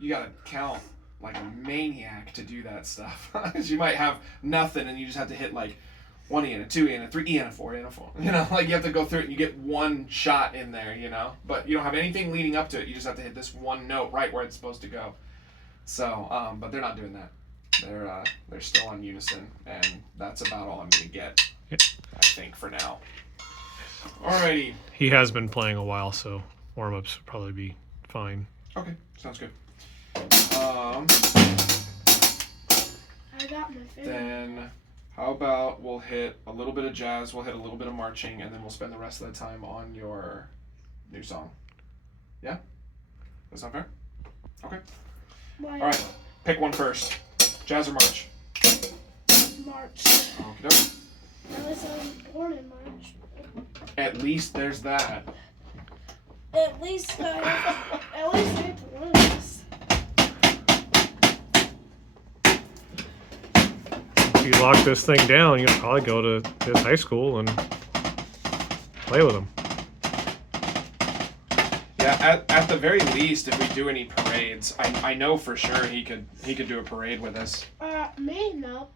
you gotta count like a maniac to do that stuff. You might have nothing, and you just have to hit like 1E and a 2E and a 3E and a 4E and a 4. You know, like you have to go through it and you get one shot in there, you know? But you don't have anything leading up to it. You just have to hit this one note right where it's supposed to go. So, but they're not doing that. They're still on unison, and that's about all I'm going to get, I think, for now. Alrighty. He has been playing a while, so warm-ups would probably be fine. Okay, sounds good. I got my favorite. Then... how about we'll hit a little bit of jazz, we'll hit a little bit of marching, and then we'll spend the rest of the time on your new song. Yeah? That sound fair? Okay. Why? Alright, pick one first. Jazz or march? March. Okie doke. At least I was born in March. At least there's that. At least I get to learn this. If you lock this thing down, you'll probably go to his high school and play with him. Yeah, at the very least, if we do any parades, I know for sure he could do a parade with us. Me? No.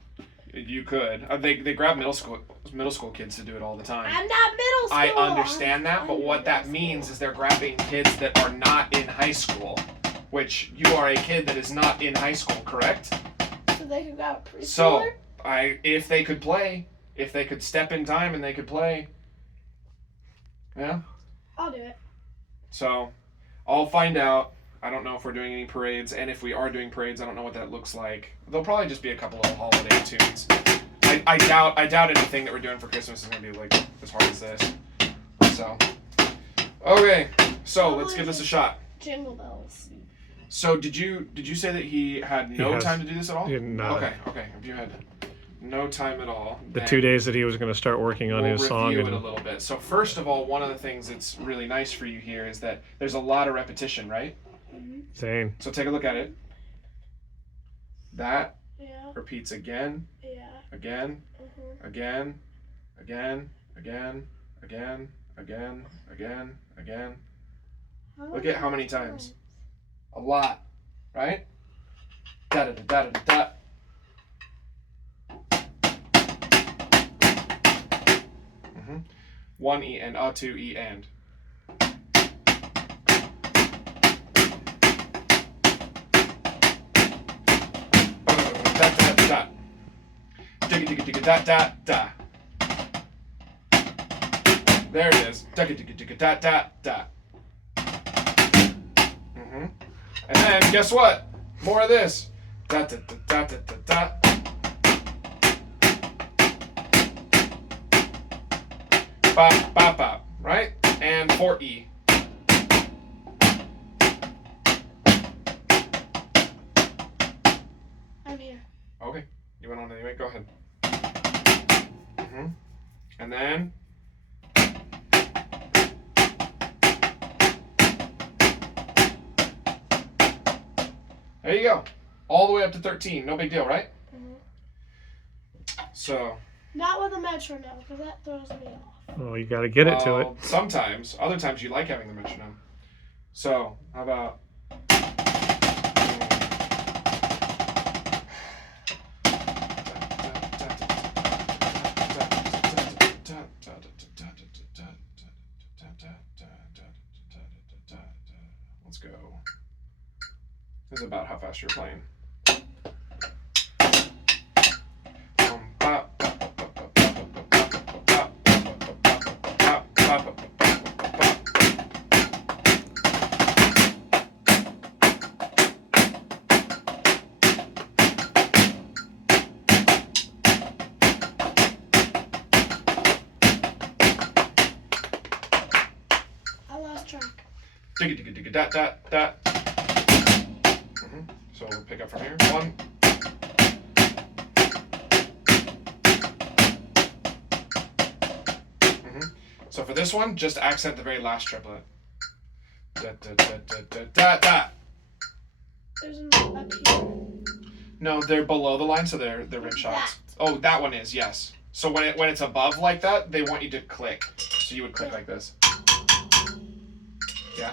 You could. They grab middle school kids to do it all the time. I'm not middle school. I understand that, but what that means is they're grabbing kids that are not in high school, which you are a kid that is not in high school, correct? So they could go preschooler? So, if they could play, if they could step in time and they could play, yeah. I'll do it. So, I'll find out. I don't know if we're doing any parades, and if we are doing parades, I don't know what that looks like. There'll probably just be a couple of holiday tunes. I doubt anything that we're doing for Christmas is gonna be like as hard as this. So, okay. So let's give this a shot. Jingle bells. So did you say that he had no time to do this at all? No. Okay. If you had no time at all, The then 2 days that he was going to start working on his song. We'll review it a little bit. So first of all, one of the things that's really nice for you here is that there's a lot of repetition, right? Zane. So take a look at it. That Yeah. repeats again, Yeah. again, Mhm. again, again, again, again, again, again, again. Look at how many times. A lot, right? Da da da da da da. Mhm. 1E and a 2E and. Da da da. Digga digga digga da da da. There it is. Digga digga digga da da da. And then guess what? More of this. Da da da da da da da. Bop bop bop. Right? And 4E. I'm here. Okay. You went on anyway. Go ahead. And then. There you go. All the way up to 13. No big deal, right? So. Not with a metronome, because that throws me off. Oh, you got to get it to it. Sometimes. Other times you like having the metronome. So, how about... Let's go. This is about how fast you're playing. I lost track. Digga digga digga da da da. So we'll pick up from here. 1. So for this one, just accent the very last triplet. Da da da da da da da. There's no up here. No, they're below the line, so they're rim shots. Oh, that one is, yes. So when it's above like that, they want you to click. So you would click like this. Yeah.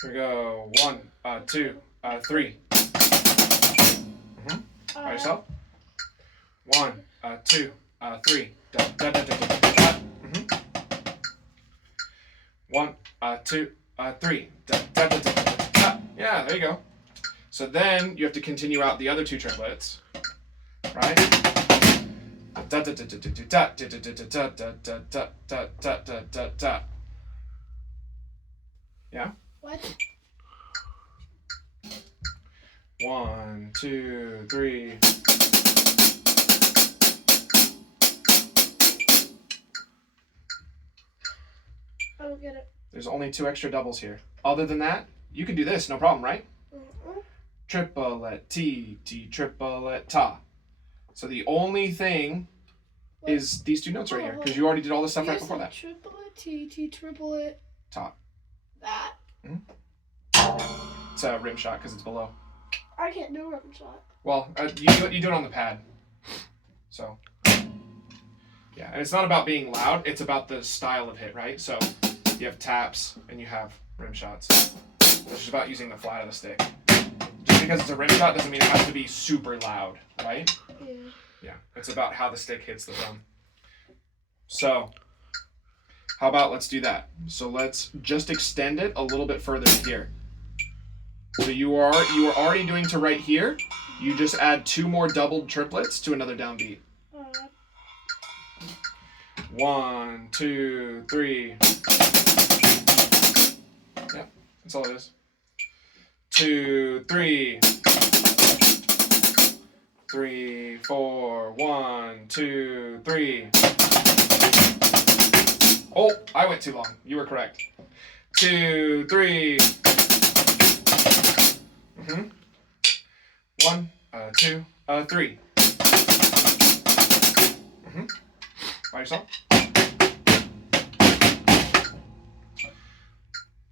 Here we go. 1, 2, 3. By yourself. 1, 2, 3. Da, da, da, da, da, da, da. 1, 2, 3. Da, da, da, da, da, da. Yeah, there you go. So then you have to continue out the other 2 triplets, right? Da, da, da, da, da, da, da, da, da, da, da, da, da, da, da, da, da. Yeah. What? 1, 2, 3. I don't get it. There's only 2 extra doubles here. Other than that, you can do this, no problem, right? Triplet, T, triplet, ta. So the only thing is these 2 notes right here, because you already did all this stuff right before that. Triplet, T, triplet. Ta. That. It's a rim shot because it's below. I can't do a rim shot. Well, you do it on the pad. So, yeah, and it's not about being loud. It's about the style of hit, right? So you have taps and you have rim shots. It's just about using the flat of the stick. Just because it's a rim shot doesn't mean it has to be super loud, right? Yeah. Yeah, it's about how the stick hits the drum. So, how about let's do that? So let's just extend it a little bit further here. So you are already doing to right here. You just add 2 more doubled triplets to another downbeat. 1, 2, 3. Yeah, that's all it is. 2, 3. 3, 4. 1, 2, 3. Oh, I went too long. You were correct. 2, 3. 1, 2, 3. By yourself.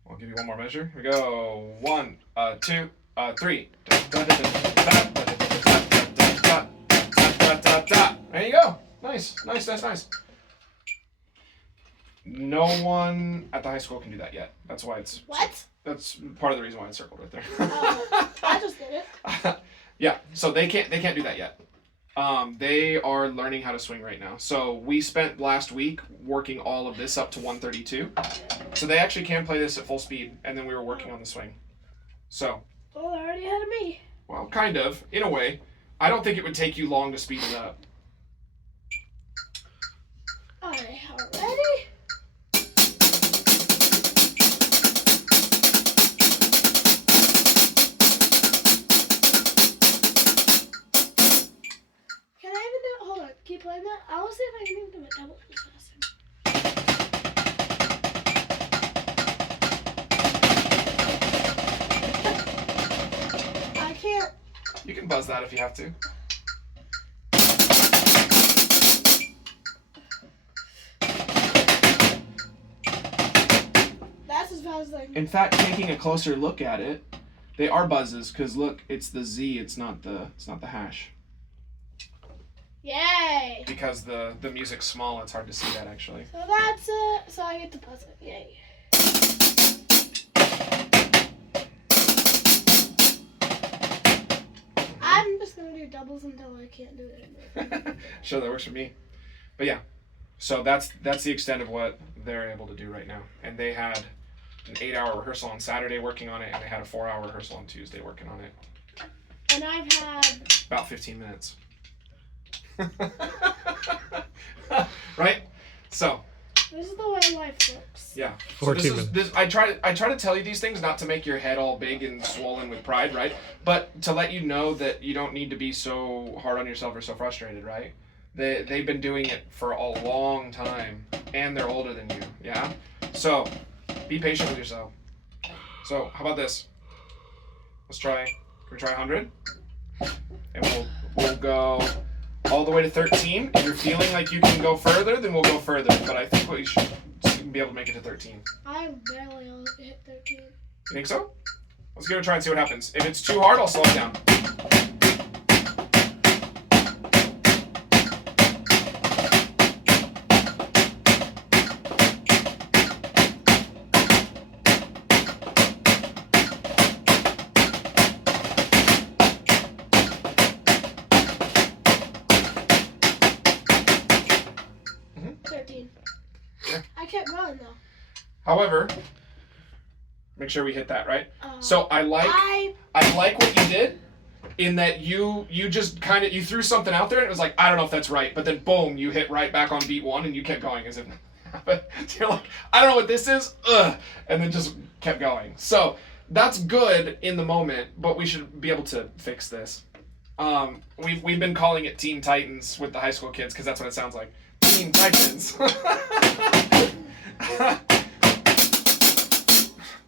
I'll give you one more measure. Here we go. 1, 2, 3. There you go. Nice. No one at the high school can do that yet. That's why it's. What? That's part of the reason why it's circled right there. I just did it. Yeah, so they can't do that yet. They are learning how to swing right now. So we spent last week working all of this up to 132. So they actually can play this at full speed, and then we were working on the swing. So. Well, they're already ahead of me. Well, kind of, in a way. I don't think it would take you long to speed it up. Alright, ready? Can I even do it? Hold on, keep playing that. I will see if I can even do it double this fast. I can't. You can buzz that if you have to. That's as fast as I can. In fact, taking a closer look at it, they are buzzes because look, it's the Z, it's not the hash. Yay! Because the music's small, it's hard to see that actually. So that's it. So I get to buzz it. Yay. I'm just gonna do doubles until I can't do it anymore. Sure, that works for me. But yeah, so that's the extent of what they're able to do right now. And they had an 8-hour rehearsal on Saturday working on it, and they had a 4-hour rehearsal on Tuesday working on it. And I've had about 15 minutes. Right? So. This is the way life works. Yeah. 14 minutes. I try to tell you these things not to make your head all big and swollen with pride, right? But to let you know that you don't need to be so hard on yourself or so frustrated, right? They've been doing it for a long time, and they're older than you, yeah? So, be patient with yourself. So, how about this? Let's try, can we try 100? And we'll go all the way to 13. If you're feeling like you can go further, then we'll go further. But I think we should be able to make it to 13. I barely hit 13. You think so? Let's give it a try and see what happens. If it's too hard, I'll slow it down. However, make sure we hit that, right? Uh, So I like what you did in that you just kind of, you threw something out there and it was like, I don't know if that's right. But then boom, you hit right back on beat one and you kept going as if nothing happened. So you're like, I don't know what this is. Ugh. And then just kept going. So that's good in the moment, but we should be able to fix this. We've been calling it Teen Titans with the high school kids because that's what it sounds like. Teen Titans.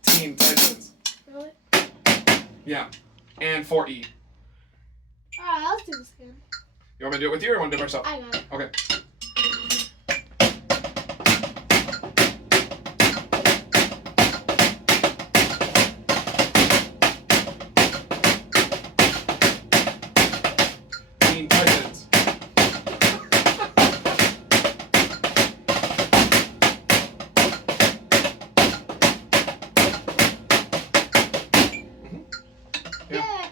Teen Titans. Really? Yeah. And 4E. Alright, let's do this again. You want me to do it with you or want to do it myself? I got it. Okay. Teen Titans. Yeah.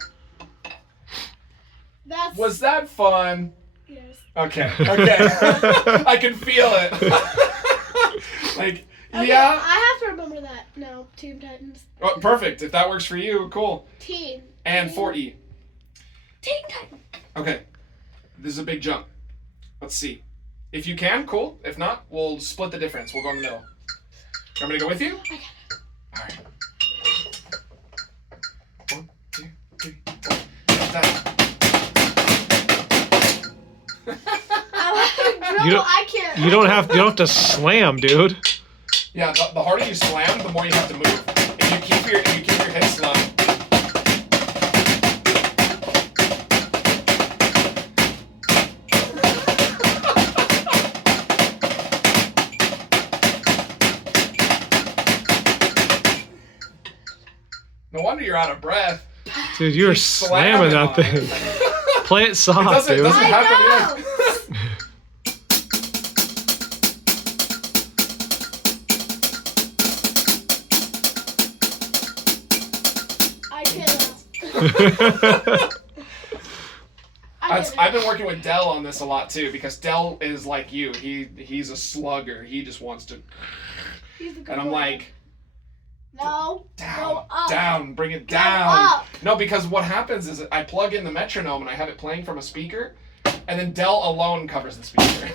That's Was that fun? yes. Okay. Okay. I can feel it. Like, Okay, yeah. I have to remember that. No, Teen Titans. Oh, perfect. If that works for you, cool. Teen. And 4E. Teen Titans. Okay. This is a big jump. Let's see. If you can, cool. If not, we'll split the difference. We'll go in the middle. I'm gonna go with you? Okay. Alright. 1, 2, 3, 4. That. You don't- I can't. You don't have to slam, dude. Yeah, the harder you slam, the more you have to move. If you keep your hips low. No wonder you're out of breath. Dude, you were Keep slamming that on thing. it. Play it soft, doesn't- dude. doesn't- I happen, know. I can't. I've been working with Dell on this a lot too because Dell is like you. He's a slugger. He just wants to. He's the good And I'm one. like, no. down, Go up. down, bring it Go down. up. No, because what happens is I plug in the metronome and I have it playing from a speaker, and then Dell alone covers the speaker.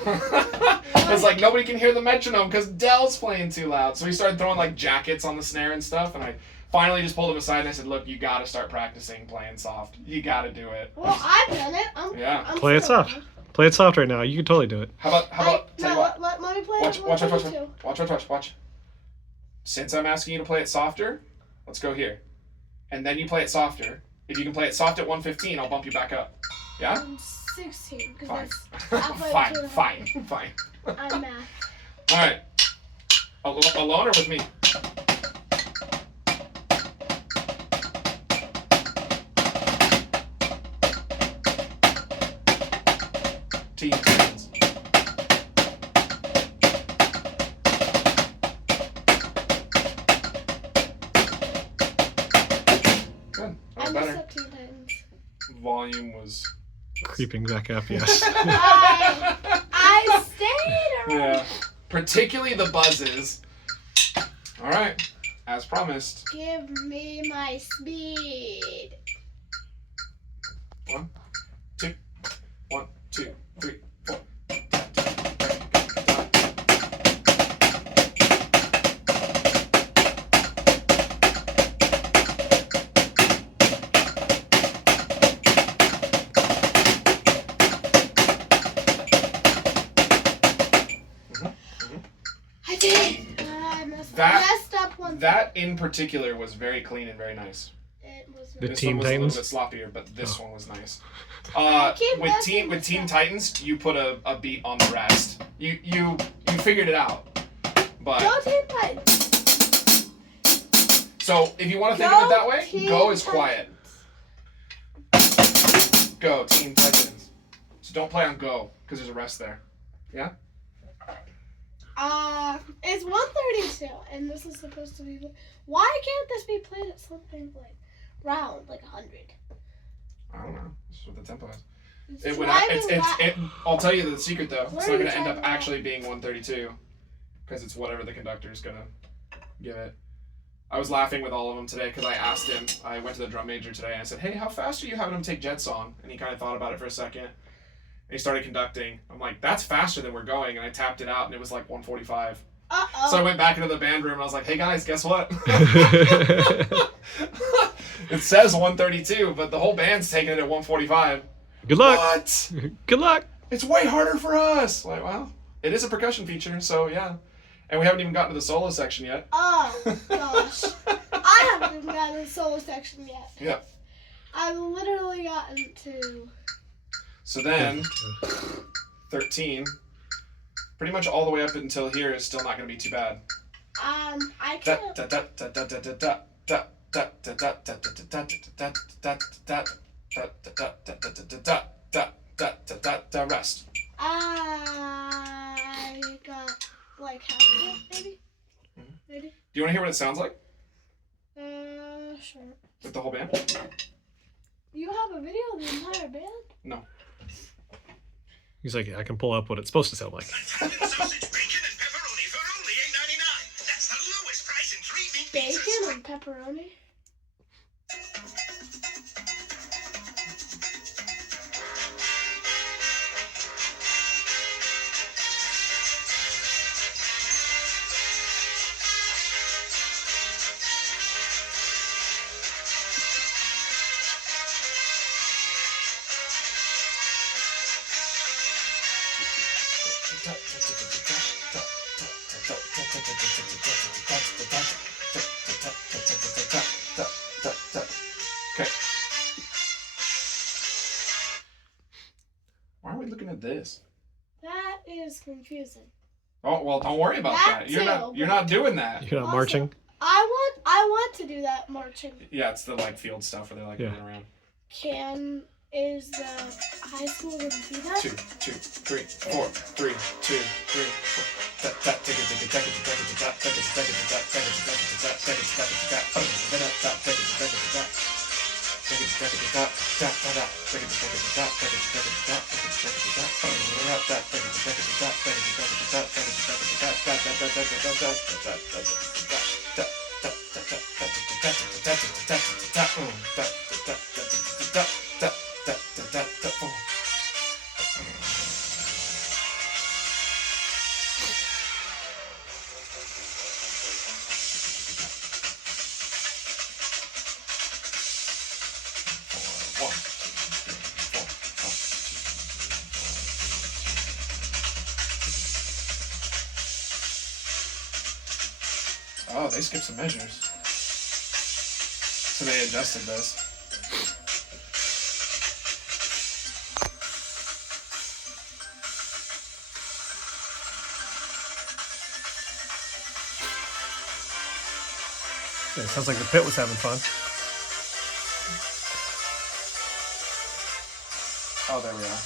It's like nobody can hear the metronome because Dell's playing too loud. So he started throwing like jackets on the snare and stuff, and I finally just pulled him aside and I said, "Look, you got to start practicing playing soft. You got to do it." Well, I've done it. Yeah. I'm Play it still- soft. Play it soft right now. You can totally do it. How about? Tell you no, what. let me play Watch, it. watch, Let watch, me watch, too. watch. Since I'm asking you to play it softer, let's go here. And then you play it softer. If you can play it soft at 115, I'll bump you back up. Yeah? I'm 16. Fine. I'll play Fine, it too. fine. I'm math. Alright. Alone or with me? Teen Titans. Good. That was I messed better. up Teen Titans. Volume was. Creeping back up, yes. I stayed around. Yeah. Particularly the buzzes. Alright. As promised. Give me my speed. 1, 2, 1, 2, 3, 4. I did it. I That- messed up one. That in particular was very clean and very nice. It was The This Teen one was Titans? a little bit sloppier, but this one was nice. I keep With messing Teen this Teen up. Titans, you put a beat on the rest. You figured it out. But Go Teen Titans. so if you want to think of it that way, Teen go is Titans. quiet. Go Teen Titans. So don't play on go because there's a rest there. Yeah. It's 1:32, and this is supposed to be. Why can't this be played at something like round, like 100? I don't know. This is what the tempo is. It's It would. driving I'll tell you the secret though. It's Where not are going you to end up talking about? actually being 132, because it's whatever the conductor is gonna give it. I was laughing with all of them today because I asked him. I went to the drum major today and I said, "Hey, how fast are you having him take Jet Song?" And he kind of thought about it for a second. And he started conducting. I'm like, "That's faster than we're going." And I tapped it out and it was like 145. Uh-oh. So I went back into the band room and I was like, "Hey guys, guess what?" It says 132, but the whole band's taking it at 145. Good luck. What? Good luck. It's way harder for us. Like, well, it is a percussion feature, so yeah. And we haven't even gotten to the solo section yet. Oh, gosh. I haven't even gotten to the solo section yet. Yep. I've literally gotten to... So then, 13, pretty much all the way up until here is still not going to be too bad. I Da can't... da da da da da da da da da da da da da da da rest. I got like half of it, maybe? Maybe? Do you want to hear what it sounds like Sure. with the whole band? You have a video of the entire band? No. He's like, I can pull up what it's supposed to sound like. Italian sausage, bacon, and pepperoni for only $8.99. That's the lowest price in 3 meat Bacon pizzas. and pepperoni? Okay. Why are we looking at this? That is confusing. Oh well, don't worry about That that. You're too, not doing that. Also, You're not marching. I want to do that marching. Yeah, it's the like field stuff where they're like Yeah. running around. Is the high school gonna do that? 2, 2, 3, 4, 3, 2, 3, 4. Oh, they skipped some measures. So they adjusted this. Yeah, it sounds like the pit was having fun. Oh, there we are.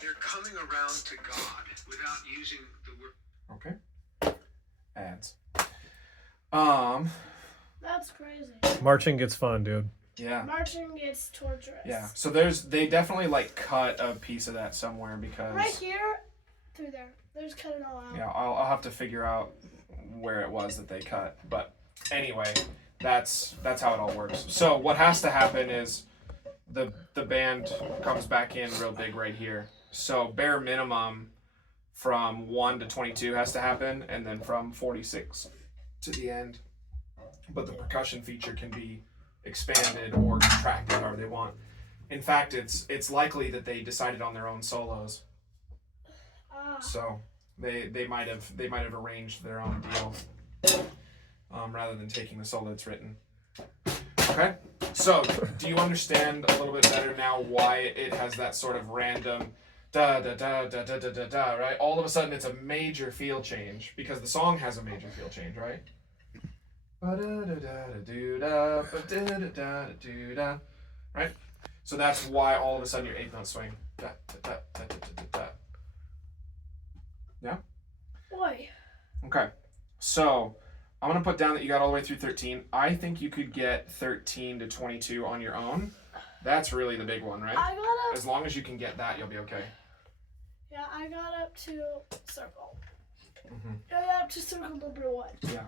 They're coming around to God without using the word. Okay. Ads. That's crazy. Marching gets fun, dude. Yeah. Marching gets torturous. Yeah. So they definitely like cut a piece of that somewhere because Right here, through there. They're just cutting it all out. yeah, I'll have to figure out where it was that they cut. But anyway, that's how it all works. So what has to happen is the band comes back in real big right here. So bare minimum from 1 to 22 has to happen, and then from 46 to the end. But the percussion feature can be expanded or contracted however they want. In fact, it's likely that they decided on their own solos. So they might have arranged their own deal rather than taking the solo that's written. Okay, so do you understand a little bit better now why it has that sort of random da da da da da da da da, right? All of a sudden it's a major feel change because the song has a major feel change, right? Right? So that's why all of a sudden your eighth note swing. Da, da, da, da, da, da, da. Yeah? Boy. Okay. So I'm going to put down that you got all the way through 13. I think you could get 13 to 22 on your own. That's really the big one, right? I got up. As long as you can get that, you'll be okay. Yeah, I got up to circle. Mhm. I got up to circle number 1. Yeah.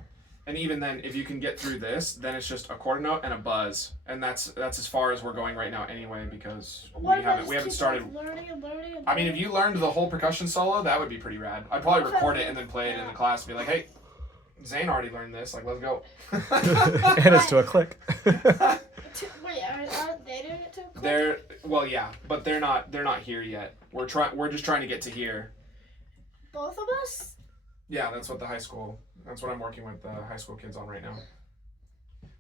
And even then, if you can get through this, then it's just a quarter note and a buzz, and that's as far as we're going right now anyway, because What if I we haven't just started. keep, like, learning and learning and I mean, if you learned the whole percussion solo, that would be pretty rad. I'd probably record it and then play it in the class and be like, "Hey, Zane already learned this. Like, let's go." And it's to a click. Wait, aren't they doing it too? Yeah, but they're not here yet. We're just trying to get to here. Both of us? Yeah, that's what I'm working with the high school kids on right now.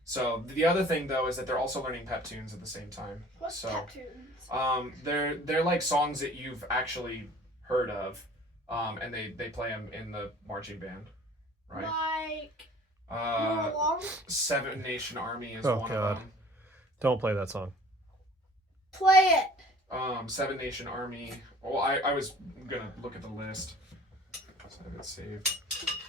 So the other thing though is that they're also learning pep tunes at the same time. What's So pep tunes? they're like songs that you've actually heard of, and they play them in the marching band, right? Like Uh, long? Seven Nation Army is Oh, one God. of them. Don't play that song. Play it. Seven Nation Army. Well, I was gonna look at the list. So I have it saved.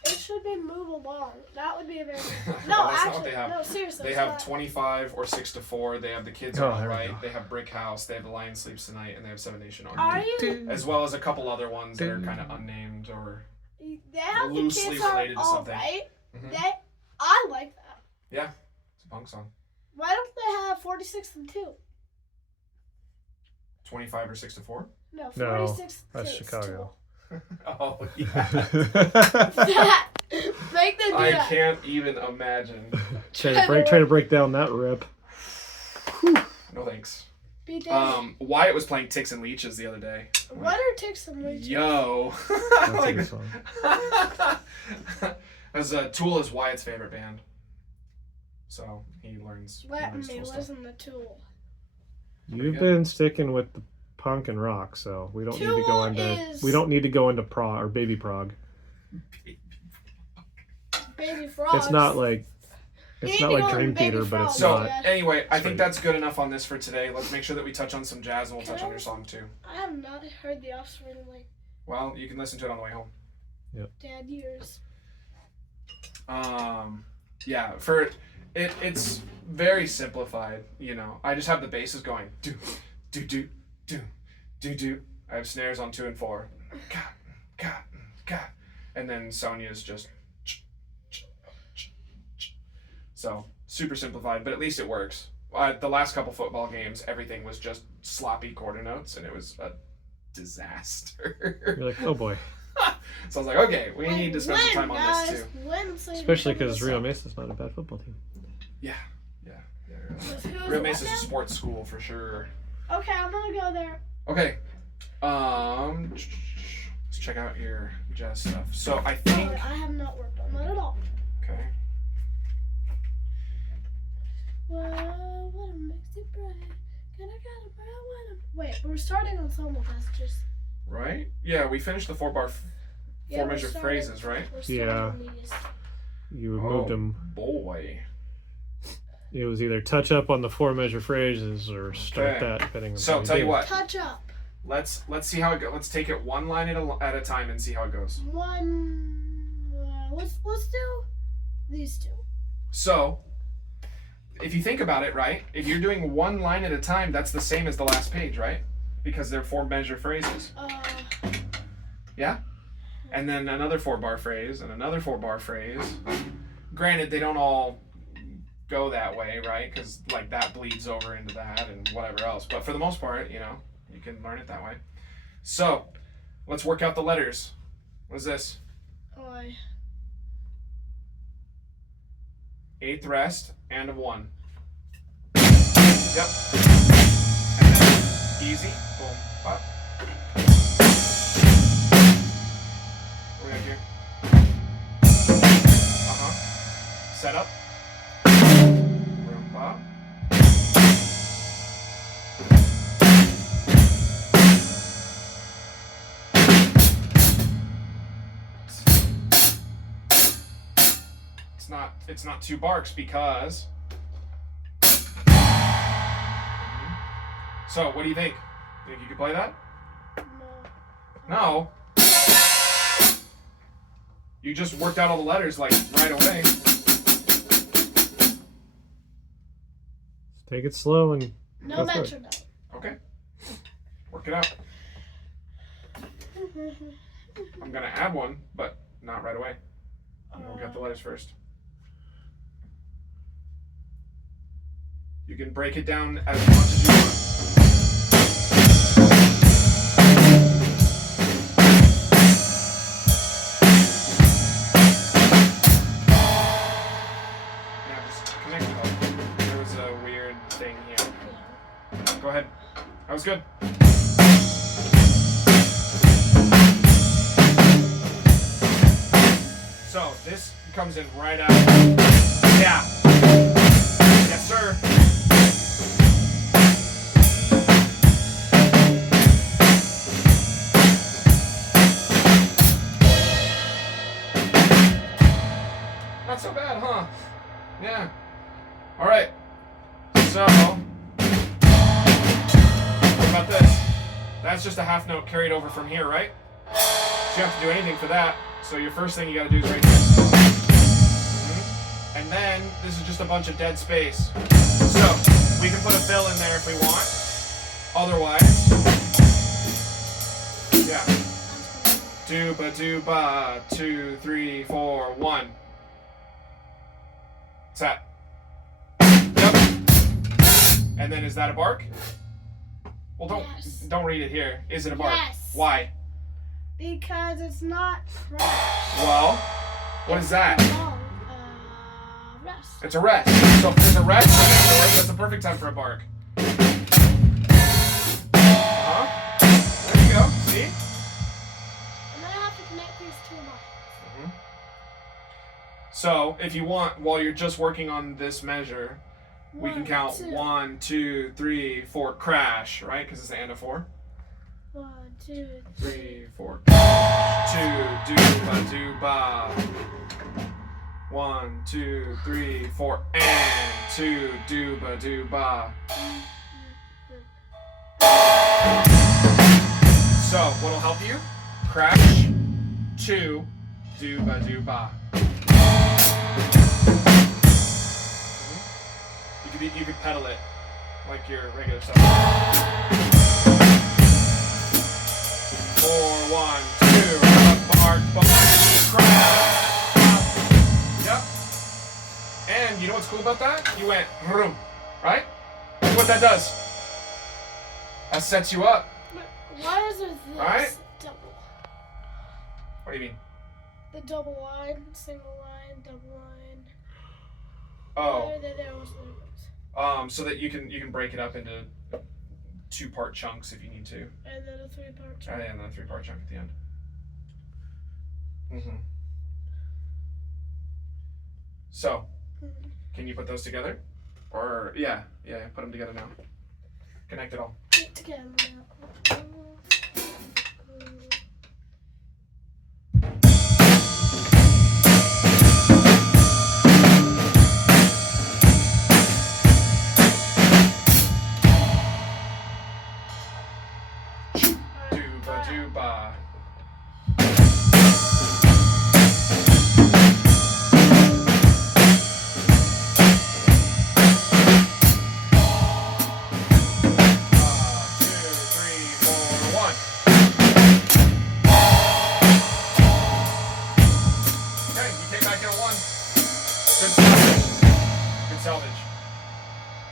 It should be move along. That would be a very No, no. that's not what Actually, they have. no. Seriously. They it's have not. 25 or 6 to 4. They have the Kids Oh, Are there we Alright. go. They have Brick House. They have The Lion Sleeps Tonight, and they have Seven Nation Army. Are you? As well as a couple other ones that are kind of unnamed or. They have the loosely kids are related to all something. right. Mhm. I like that. Yeah, it's a punk song. Why don't they have 46 and 2? 25 or 6 to 4. No, No, 46 that's two. Chicago. Oh yeah. That make them do I that. can't even imagine. Try to break down that rip. No thanks. Be dead. Wyatt was playing Ticks and Leeches the other day. What are ticks and leeches? Yo. That's a Like, good song. as Tool is Wyatt's favorite band. So he learns. Let Tool me stuff. listen to Tool. You've been sticking with the punk and rock, so we don't need to go Tool into is- we don't need to go into prog or baby prog. Baby frogs. It's not like You it's need not to like go Dream into Baby Theater, but it's So not. Yeah. anyway, I think Sweet. that's good enough on this for today. Let's make sure that we touch on some jazz and we'll touch on your song too. I have not heard The Offspring in like Well, you can listen to it on the way home. dead years. Yeah, for it's very simplified, you know. I just have the basses going do do do do do do. I have snares on 2 and 4. God. And then Sonia's just so super simplified, but at least it works. The last couple football games, everything was just sloppy quarter notes, and it was a disaster. You're like, oh boy. So I was like, okay, we need to spend some time on this too. Especially because Rio Mesa's not a bad football team. Yeah. Who's Rio what Mesa's a now? sports school for sure. Okay, I'm gonna go there. Okay. Let's check out your jazz stuff. So I think. I have not worked on that at all. Okay. Whoa, what makes it bright? Can I got a brown one? Wait, we're starting ensemble passages. Right? Yeah, we finished the 4 we're measure starting- phrases, right? We're starting Yeah. on these. You moved him. Boy. It was either touch up on the 4 measure phrases or start Okay. that, depending on So how tell you do. what. Touch up. Let's see how it goes. Let's take it one line at a time and see how it goes. Let's do these two. So, if you think about it, right? If you're doing one line at a time, that's the same as the last page, right? Because they're 4 measure phrases. Yeah? And then another 4-bar phrase and another 4-bar phrase. Granted, they don't all go that way, right? Because like that bleeds over into that and whatever else. But for the most part, you know, you can learn it that way. So, let's work out the letters. What is this? Oi. 8th rest and a 1. Yep. And then easy. Boom. Bop. What we got here? Set up. Room bop. It's not 2 barks because. So, what do you think? Think you could play that? No. No. You just worked out all the letters like right away. Take it slow and No That's metronome. Okay. Work it out. I'm gonna add one, but not right away. We'll get the letters first. You can break it down as much as you want. Now just connect it all. There was a weird thing here. Go ahead. That was good. So this comes in right out. Yeah. Yes, sir. Not so bad, huh? Yeah. All right. So, what about this? That's just a half note carried over from here, right? So you don't have to do anything for that. So your first thing you gotta do is right here. And then this is just a bunch of dead space. So we can put a fill in there if we want. Otherwise, yeah. Dooba dooba, 2, 3, 4, 1. What's that? Yep. And then is that a bark? Well, Yes. don't read it here. Is it a bark? Yes. Why? Because it's not fresh. Well, what is that? No, rest. It's a rest. So if there's a rest afterwards, that's a perfect time for a bark. Uh-huh. There you go. See? And then I have to connect these two lines. Mm-hmm. So if you want, while you're just working on this measure, we can count 1, 2, 3, 4, crash, right? Because it's the and of 4. 1, 2, 3, 4, crash. 2, dooba dooba. 1, 2, 3, 4, and 2, dooba dooba. So what'll help you? Crash. 2, dooba dooba. You could pedal it like your regular stuff. 4, 1, 2, bark, crash. Yep. And you know what's cool about that? You went vroom, right? Look what that does. That sets you up. Why is there this Right? double? What do you mean? The double line, single line, double line. Oh, There was the so that you can break it up into 2-part chunks if you need to. and then a 3-part And then a 3-part chunk at the end. Mm-hmm. So, can you put those together? Or yeah, put them together now. Connect it all. Get together now. Dooba dooba.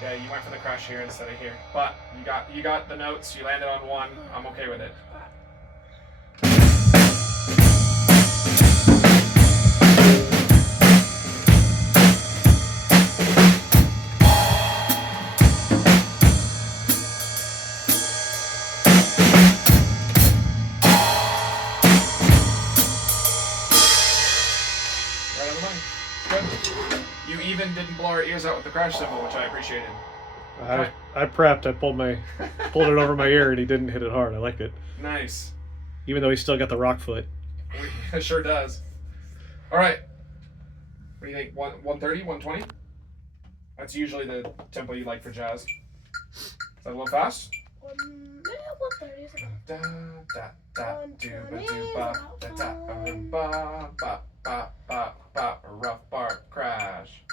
Yeah, you went for the crash here instead of here. But you got the notes, you landed on 1. I'm okay with it. Right on the money. Good. You even didn't blow our ears out with the crash symbol, which I appreciated. I prepped. I pulled it over my ear, and he didn't hit it hard. I like it, Nice. even though he still got the rock foot. It sure does. All right. What do you think? 130, 120? That's usually the tempo you like for jazz. Is that a little fast? 130 is enough. Da da da 120 dooba is dooba about da da fine. ba ba ba ba ba rough bark crash.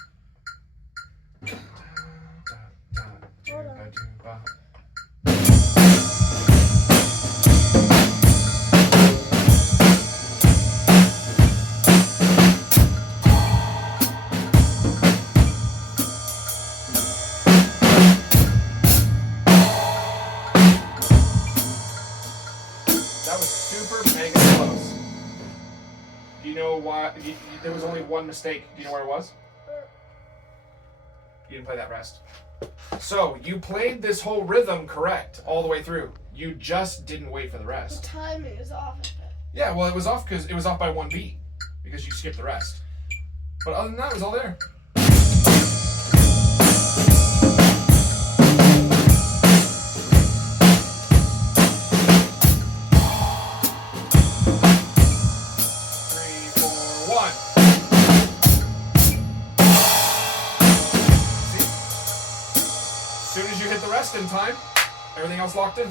Da da da Hold dooba on. dooba. was super mega close. Do you know why? There was only one mistake. Do you know where it was? You didn't play that rest. So you played this whole rhythm correct all the way through. You just didn't wait for the The rest. timing is off of it. Yeah, well, it was off because it was off by one beat because you skipped the rest. But other than that, it was all there. In time, everything else locked in.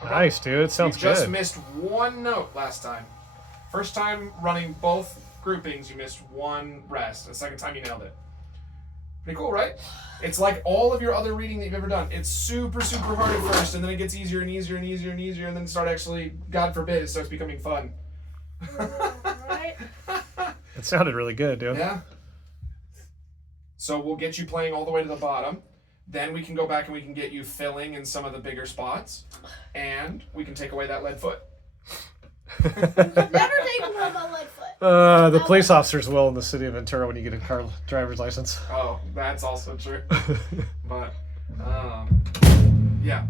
Okay. Nice, dude. It sounds you just good. missed one note last time. First time running both groupings, you missed one rest. The second time, you nailed it. Pretty cool, right? It's like all of your other reading that you've ever done. It's super, super hard at first, and then it gets easier and easier and easier and easier, and then start actually, God forbid, it starts becoming fun. Right? It sounded really good, dude. Yeah. So we'll get you playing all the way to the bottom. Then we can go back and we can get you filling in some of the bigger spots, and we can take away that lead foot. Never take away my lead foot. The police officers will in the city of Ventura when you get a car driver's license. Oh, that's also true. But, yeah.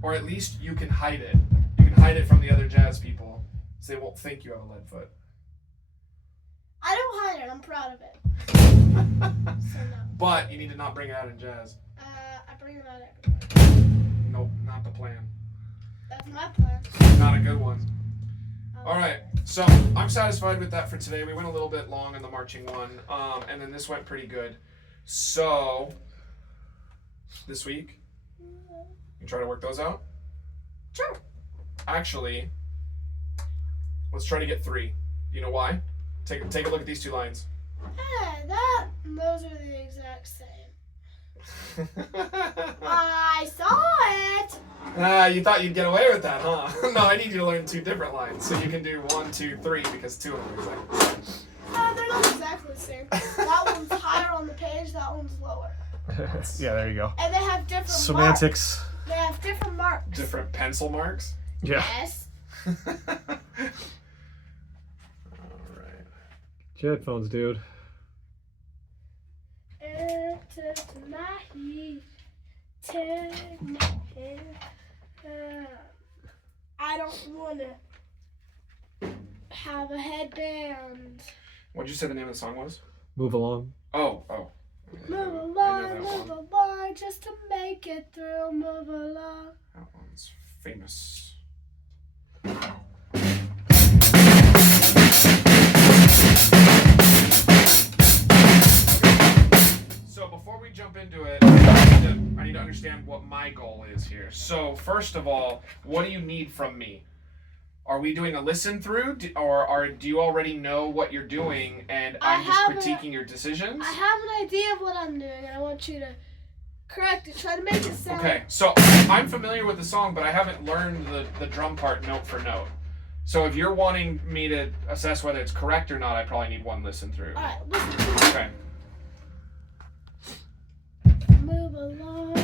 Or at least you can hide it. You can hide it from the other jazz people, so they won't think you have a lead foot. I don't hide it. I'm proud of it. So no. But you need to not bring it out in jazz. I bring it out everywhere. Nope, not the plan. That's my plan. Not a good one. Alright, so I'm satisfied with that for today. We went a little bit long on the marching one, and then this went pretty good. So, this week, you try to work those out? Sure. Actually, let's try to get 3. You know why? Take a look at these 2 lines. Hey, those are the exact same. I saw it. You thought you'd get away with that, huh? No, I need you to learn 2 different lines. So you can do 1, 2, 3 because 2 of them are exactly the same. They're not exactly the same. That one's higher on the page, that one's lower. Yeah, there you go. And they have different Semantics. marks. They have different marks. Different pencil marks? Yeah. Yes. Alright. Your headphones, dude. Enter my heat, take my hand. I don't wanna have a headband. What'd you say the name of the song was? Move along. Oh. Move I know along, that move one. along, just to make it through. Move along. That one's famous. So before we jump into it, I need to understand what my goal is here. So first of all, what do you need from me? Are we doing a listen through, or do you already know what you're doing and I'm just critiquing your decisions? I have an idea of what I'm doing, and I want you to correct it. Try to make it sound. Okay, so I'm familiar with the song, but I haven't learned the drum part note for note. So if you're wanting me to assess whether it's correct or not, I probably need 1 listen through. All right, listen. Okay. Move along.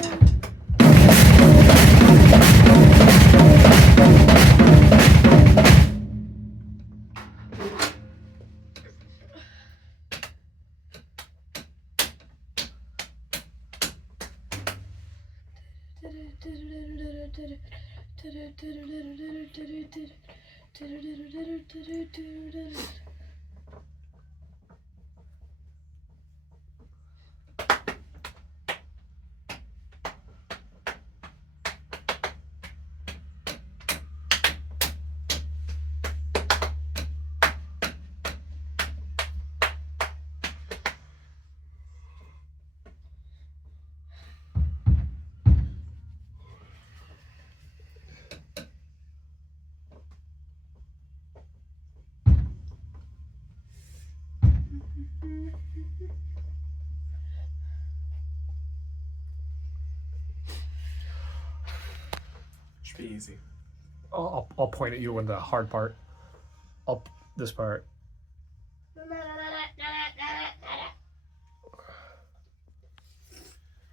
Should be easy. I'll point at you in the hard part. This part.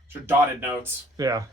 It's your dotted notes. Yeah.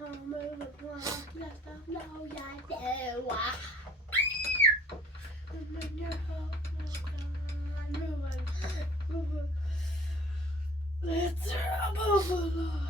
I'm moving along. Yes, I know, yeah, I do. I'm in your home. I'm moving. Let's move along.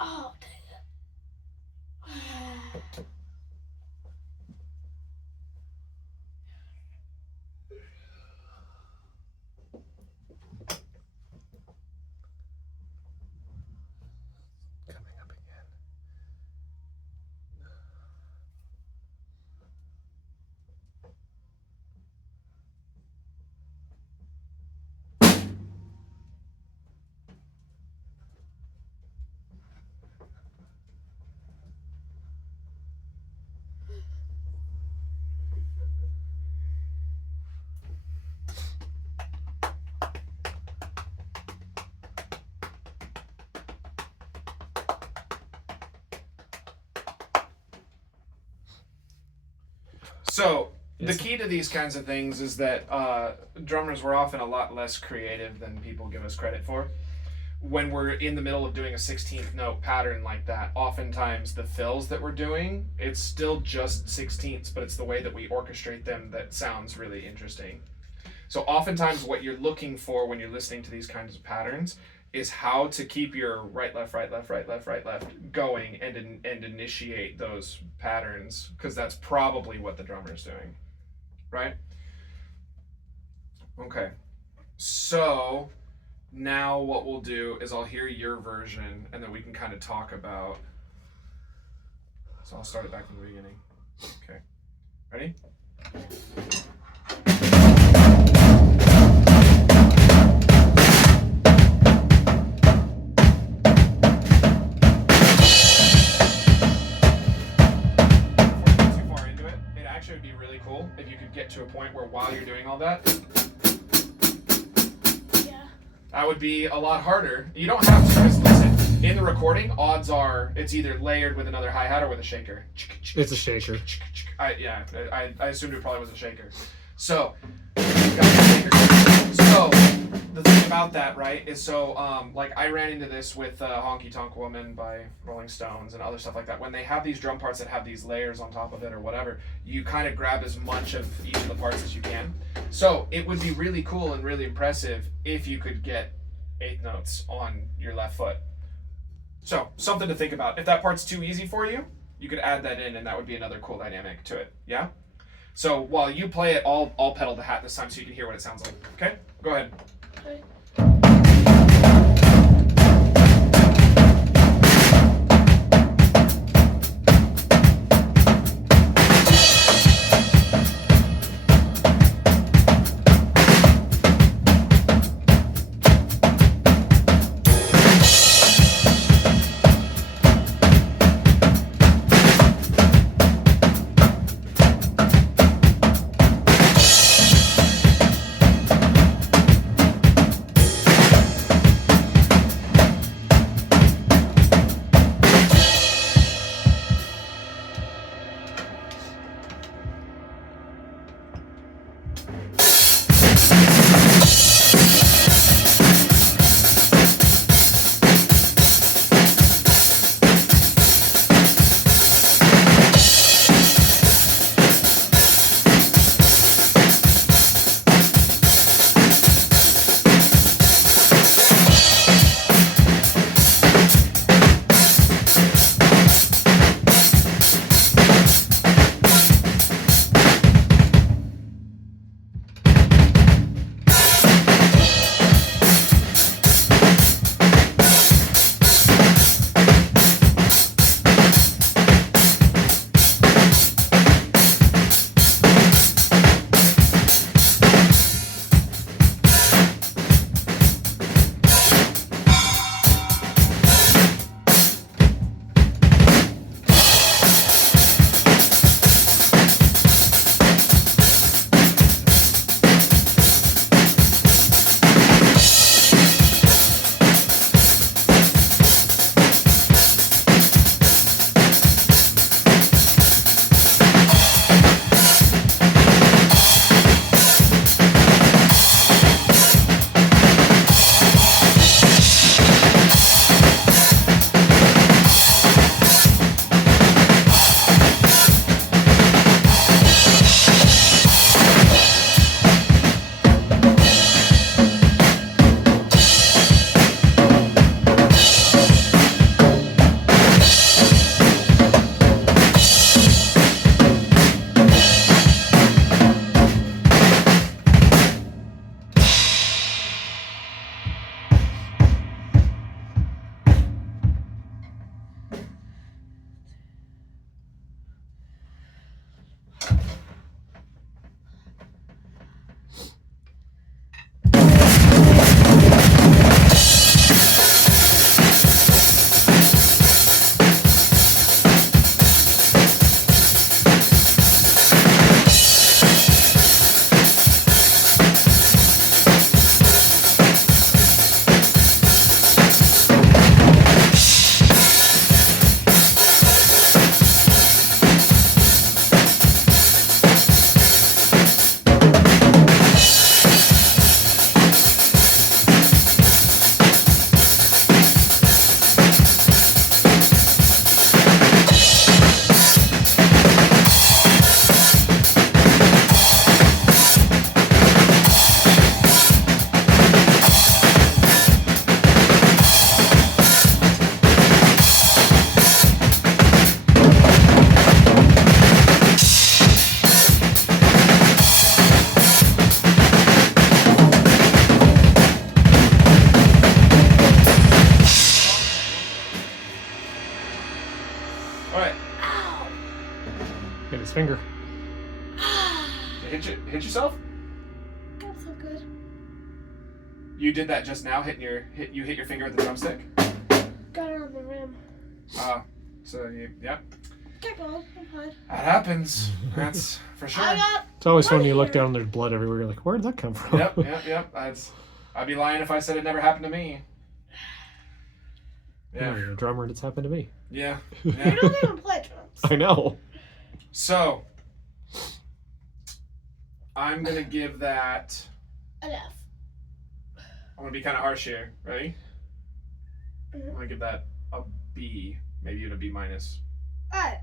Oh, dang it. Coming up again. So the Yes. key to these kinds of things is that drummers were often a lot less creative than people give us credit for. When we're in the middle of doing a 16th note pattern like that, oftentimes the fills that we're doing, it's still just 16ths, but it's the way that we orchestrate them that sounds really interesting. So oftentimes what you're looking for when you're listening to these kinds of patterns is how to keep your right, left, right, left, right, left, right, left going and initiate those patterns, because that's probably what the drummer is doing, right? Okay, so now what we'll do is I'll hear your version and then we can kind of talk about, so I'll start it back from the beginning. Okay, ready? Would be really cool if you could get to a point where while you're doing all that, that would be a lot harder. You don't have to, because listen, in the recording, odds are it's either layered with another hi-hat or with a shaker. It's a shaker. I assumed it probably was a shaker. So, the thing about that, right, is so, like, I ran into this with Honky Tonk Woman by Rolling Stones and other stuff like that. When they have these drum parts that have these layers on top of it or whatever, you kind of grab as much of each of the parts as you can. So, it would be really cool and really impressive if you could get 8th notes on your left foot. So, something to think about. If that part's too easy for you, you could add that in and that would be another cool dynamic to it, yeah? So, while you play it, I'll pedal the hat this time so you can hear what it sounds like, okay? Go ahead. Okay. finger. Hit yourself? Not so good. You did that just now. You hit your finger with the drumstick. Got it on the rim. Yep. Keep going. I'm fine. That happens. That's for sure. I got. It's always fun when you Right look here. down and there's blood everywhere. You're like, where did that come from? Yep. I'd be lying if I said it never happened to me. Yeah. You're a drummer and it's happened to me. Yeah. You don't even play drums. I know. So, I'm gonna give that. An F. I'm gonna be kind of harsh here. Ready? Mhm. I'm gonna give that a B, maybe even a B minus. Alright.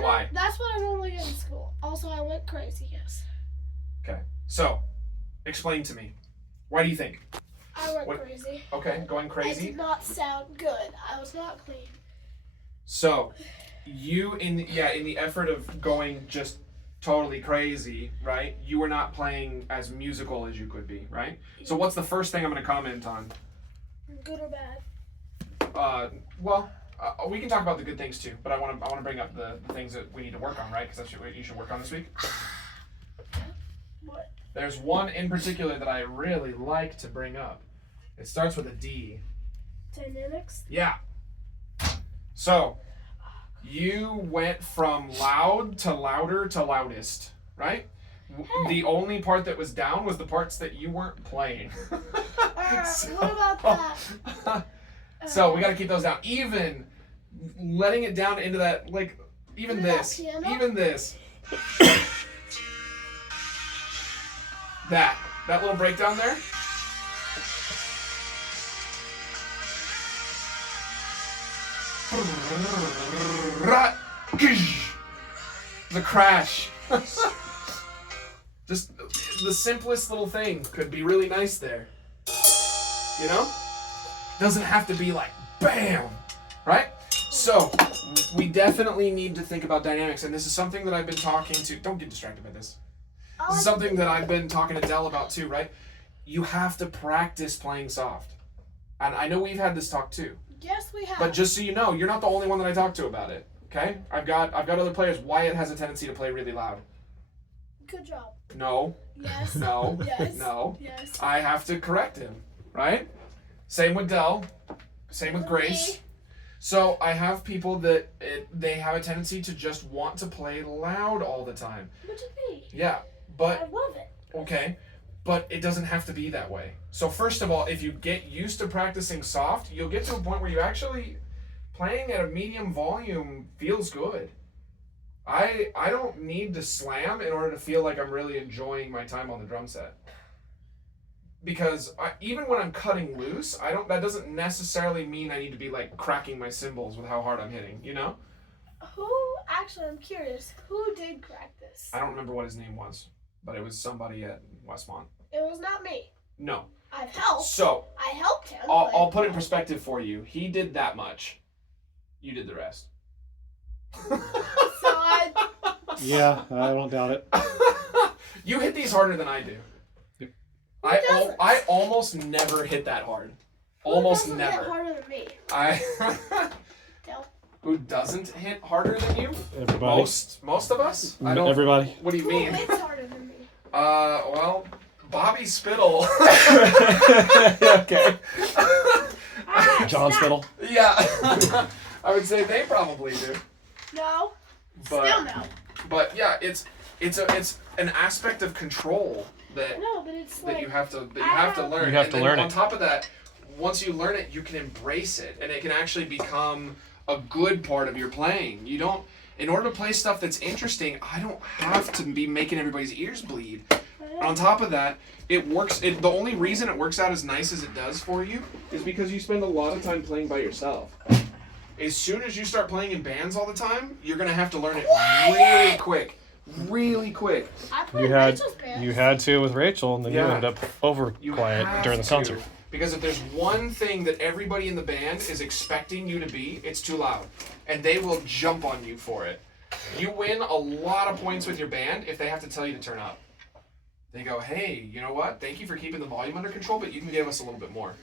Why? That's what I normally get in school. Also, I went crazy, yes. Okay. So, explain to me. Why do you think? I went What- crazy. Okay, going I crazy. did not sound good. I was not clean. So, you in the effort of going just totally crazy, right? You were not playing as musical as you could be, right? So, what's the first thing I'm gonna comment on? Good or bad? We can talk about the good things too, but I want to bring up the things that we need to work on, right? Because that's what you should work on this week. What? There's one in particular that I really like to bring up. It starts with a D. Dynamics? Yeah. So, you went from loud to louder to loudest, right? The only part that was down was the parts that you weren't playing. What about that? So we got to keep those down. Even letting it down into that, like, even What about this, piano? even this. That little breakdown there. The crash. Just the simplest little thing could be really nice there. You know? Doesn't have to be like bam, right? So we definitely need to think about dynamics, and this is something that I've been talking to. Don't get distracted by this. This is something that I've been talking to Dell about too, right? You have to practice playing soft, and I know we've had this talk too. Yes, we have. But just so you know, you're not the only one that I talk to about it. Okay? I've got other players. Wyatt has a tendency to play really loud. Good job. No, Yes. no, Yes. no. Yes. I have to correct him, right? Same with Dell. Same with Grace. Me. So I have people that they have a tendency to just want to play loud all the time. Which is me. Yeah, I but love it. okay, but it doesn't have to be that way. So first of all, if you get used to practicing soft, you'll get to a point where you actually playing at a medium volume feels good. I don't need to slam in order to feel like I'm really enjoying my time on the drum set. Because even when I'm cutting loose, that doesn't necessarily mean I need to be like cracking my cymbals with how hard I'm hitting, you know? Actually, I'm curious. Who did crack this? I don't remember what his name was, but it was somebody at Westmont. It was not me. No. I've helped. So, I helped him. I'll but- put it in perspective for you. He did that much. You did the rest. So I. Yeah, I don't doubt it. You hit these harder than I do. Yep. doesn't? I almost never hit that hard. Almost Who doesn't never. hit harder than me? Del. Who doesn't hit harder than you? Everybody. Most of us? I don't. Everybody. What do you Who mean? hits harder than me? Well, Bobby Spittle. Okay. John Spittle. Yeah. I would say they probably do. No. But Still no. but yeah, it's an aspect of control that No, but it's that like. you have to learn. You have And to then learn on it. top of that, once you learn it, you can embrace it, and it can actually become a good part of your playing. You don't. In order to play stuff that's interesting, I don't have to be making everybody's ears bleed. On top of that, it works. The only reason it works out as nice as it does for you is because you spend a lot of time playing by yourself. As soon as you start playing in bands all the time, you're gonna have to learn it really quick. Really quick. I played You had Rachel's band. you had to with Rachel, and then you Yeah. ended up over You quiet have during the to. concert. Because if there's one thing that everybody in the band is expecting you to be, it's too loud. And they will jump on you for it. You win a lot of points with your band if they have to tell you to turn up. They go, hey, you know what? Thank you for keeping the volume under control, but you can give us a little bit more.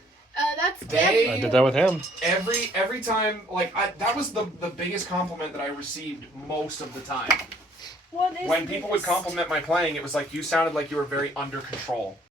That's They- I did that with him. Every time, like, that was the biggest compliment that I received most of the time. What is When people would this? compliment my playing, it was like you sounded like you were very under control.